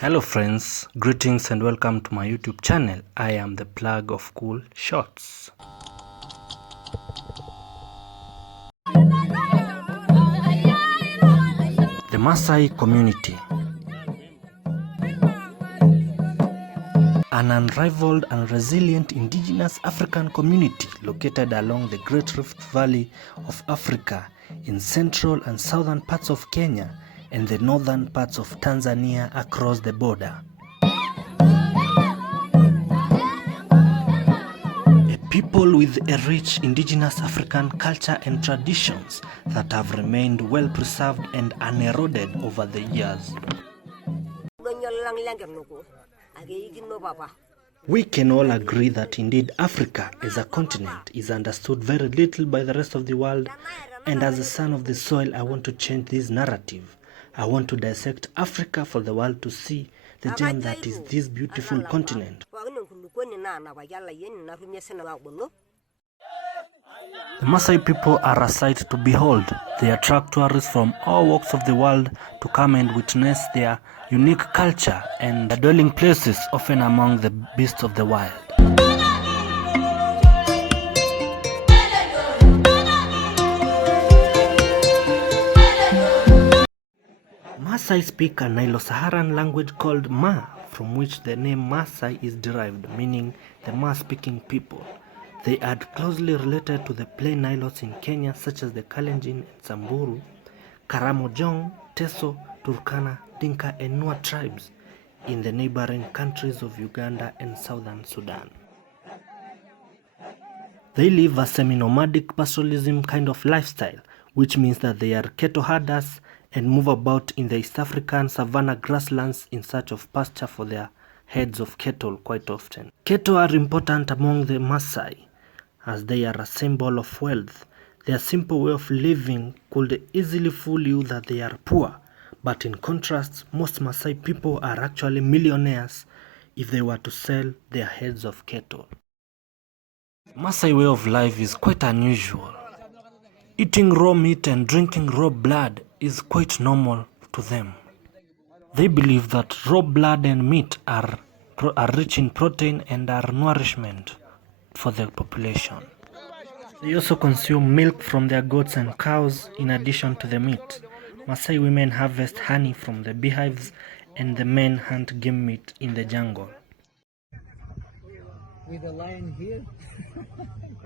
Hello friends, greetings and welcome to my YouTube channel. I am the plug of cool shots. The Maasai community. An unrivaled and resilient indigenous African community located along the Great Rift Valley of Africa in central and southern parts of Kenya and the northern parts of Tanzania across the border. A people with a rich indigenous African culture and traditions that have remained well preserved and uneroded over the years. We can all agree that indeed Africa as a continent is understood very little by the rest of the world, and as a son of the soil I want to change this narrative. I want to dissect Africa for the world to see the gem that is this beautiful continent. The Maasai people are a sight to behold. They attract tourists from all walks of the world to come and witness their unique culture and the dwelling places often among the beasts of the wild. Maasai speak a Nilo-Saharan language called Ma, from which the name Maasai is derived, meaning the Ma-speaking people. They are closely related to the plain Nilotes in Kenya, such as the Kalenjin and Samburu, Karamojong, Teso, Turkana, Dinka and Nua tribes in the neighboring countries of Uganda and southern Sudan. They live a semi-nomadic pastoralism kind of lifestyle, which means that they are cattle herders and move about in the East African savanna grasslands in search of pasture for their herds of cattle quite often. Cattle are important among the Maasai, as they are a symbol of wealth. Their simple way of living could easily fool you that they are poor, but in contrast, most Maasai people are actually millionaires if they were to sell their heads of cattle. Maasai way of life is quite unusual. Eating raw meat and drinking raw blood is quite normal to them. They believe that raw blood and meat are rich in protein and are nourishment for the population. They also consume milk from their goats and cows in addition to the meat. Maasai women harvest honey from the beehives and the men hunt game meat in the jungle. With a lion here?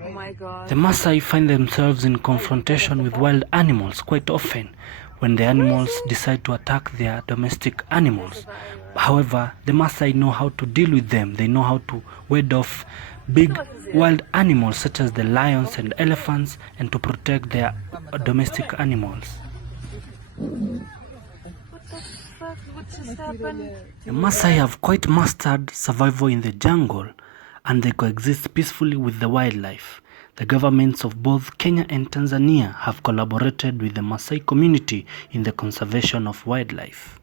Oh my God. The Maasai find themselves in confrontation with wild animals quite often when the animals decide to attack their domestic animals. However, the Maasai know how to deal with them. They know how to ward off big wild animals such as the lions and elephants and to protect their domestic animals. What the fuck? What just happened? The Maasai have quite mastered survival in the jungle and they coexist peacefully with the wildlife. The governments of both Kenya and Tanzania have collaborated with the Maasai community in the conservation of wildlife.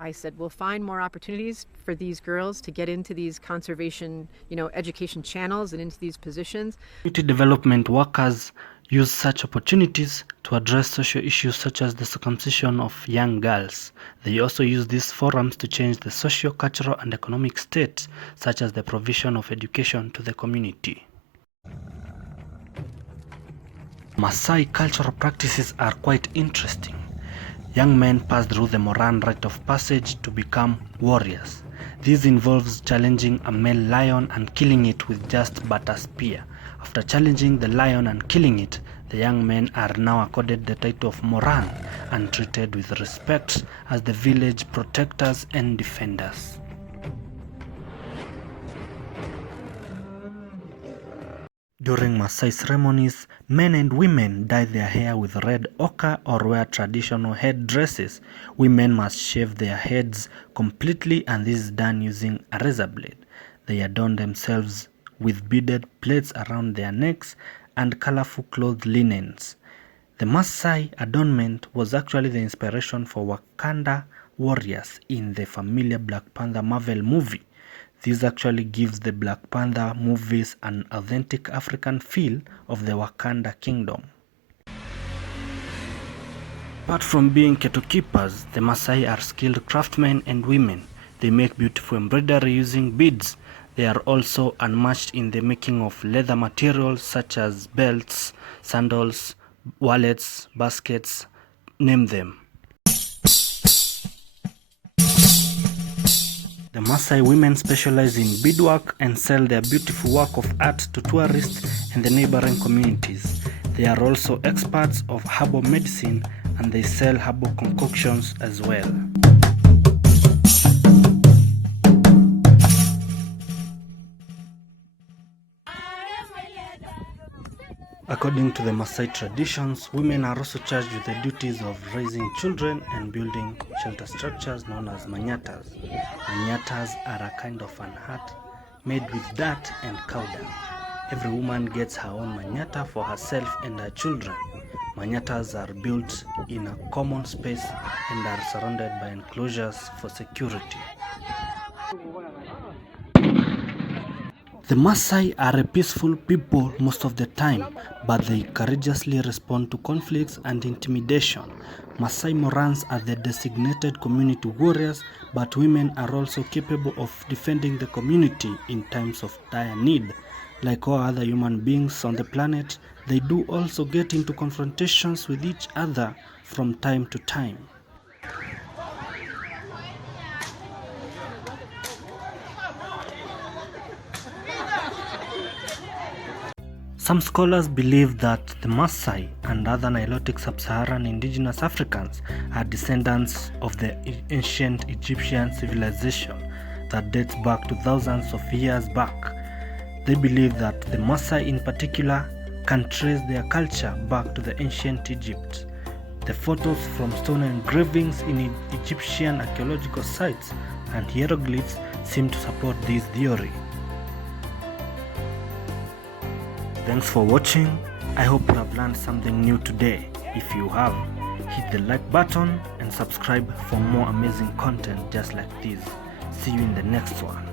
I said, we'll find more opportunities for these girls to get into these conservation, education channels and into these positions. Community development workers use such opportunities to address social issues such as the circumcision of young girls. They also use these forums to change the socio, cultural and economic state, such as the provision of education to the community. Maasai cultural practices are quite interesting. Young men pass through the Moran rite of passage to become warriors. This involves challenging a male lion and killing it with just but a spear. After challenging the lion and killing it, the young men are now accorded the title of Moran and treated with respect as the village protectors and defenders. During Maasai ceremonies, men and women dye their hair with red ochre or wear traditional head dresses. Women must shave their heads completely, and this is done using a razor blade. They adorn themselves with beaded plates around their necks and colorful clothed linens. The Maasai adornment was actually the inspiration for Wakanda warriors in the familiar Black Panther Marvel movie. This actually gives the Black Panther movies an authentic African feel of the Wakanda kingdom. Apart from being cattle keepers, the Maasai are skilled craftsmen and women. They make beautiful embroidery using beads. They are also unmatched in the making of leather materials such as belts, sandals, wallets, baskets, name them. The Maasai women specialize in beadwork and sell their beautiful work of art to tourists and the neighboring communities. They are also experts of herbal medicine and they sell herbal concoctions as well. According to the Maasai traditions, women are also charged with the duties of raising children and building shelter structures known as manyatas. Manyatas are a kind of an hut made with dirt and cow dung. Every woman gets her own manyata for herself and her children. Manyatas are built in a common space and are surrounded by enclosures for security. The Maasai are a peaceful people most of the time, but they courageously respond to conflicts and intimidation. Maasai Morans are the designated community warriors, but women are also capable of defending the community in times of dire need. Like all other human beings on the planet, they do also get into confrontations with each other from time to time. Some scholars believe that the Maasai and other Nilotic sub-Saharan indigenous Africans are descendants of the ancient Egyptian civilization that dates back to thousands of years back. They believe that the Maasai in particular can trace their culture back to the ancient Egypt. The photos from stone engravings in Egyptian archaeological sites and hieroglyphs seem to support this theory. Thanks for watching. I hope you have learned something new today. If you have, hit the like button and subscribe for more amazing content just like this. See you in the next one.